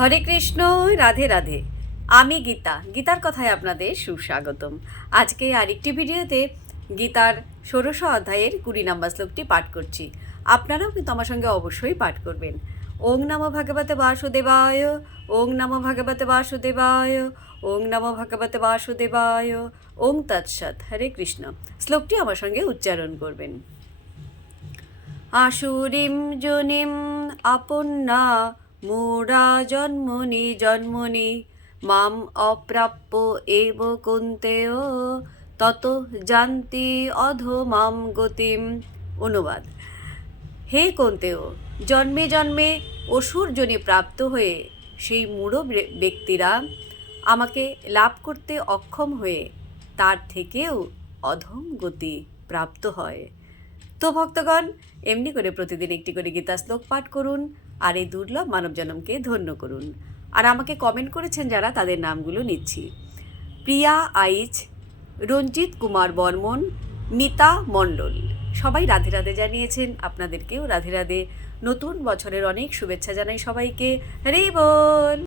হরে কৃষ্ণ, রাধে রাধে। আমি গীতার কথায় আপনাদের সুস্বাগতম। আজকে আরেকটি ভিডিওতে গীতার ১৬০০ অধ্যায়ের ২০ নম্বর শ্লোকটি পাঠ করছি। আপনারাও কিন্তু আমার সঙ্গে অবশ্যই পাঠ করবেন। ওং নমো ভগবতে বাসুদেবায়, ওং নমো ভগবতে বাসুদেবায়, ওং নমো ভগবতে বাসুদেবায়, ওং তৎসৎ। হরে কৃষ্ণ। শ্লোকটি আমার সঙ্গে উচ্চারণ করবেন। আসুরিম যোনিম আপন্না মূঢ়া জন্মনি জন্মনি মাম অপ্রাপ্য এব কুন্তেয় তত জান্তি অধমাম গতিম। অনুবাদ: হে কুন্তেয়, জন্মে জন্মে অসুর যোনি প্রাপ্ত হয়ে সেই মূঢ় ব্যক্তিরা আমাকে লাভ করতে অক্ষম হয়ে তার থেকেও অধম গতি প্রাপ্ত হয়। তো ভক্তগণ, এমনি করে প্রতিদিন একটি করে গীতা শ্লোক পাঠ করুন আর এই দুর্লভ মানব জন্মকে ধন্য করুন। আর আমাকে কমেন্ট করেছেন যারা, তাদের নামগুলো নিচ্ছি: প্রিয়া আইচ, রঞ্জিত কুমার বর্মন, মিতা মণ্ডল। সবাই রাধে রাধে জানিয়েছেন। আপনাদেরকেও রাধে রাধে। নতুন বছরের অনেক শুভেচ্ছা জানাই সবাইকে। হরে বল।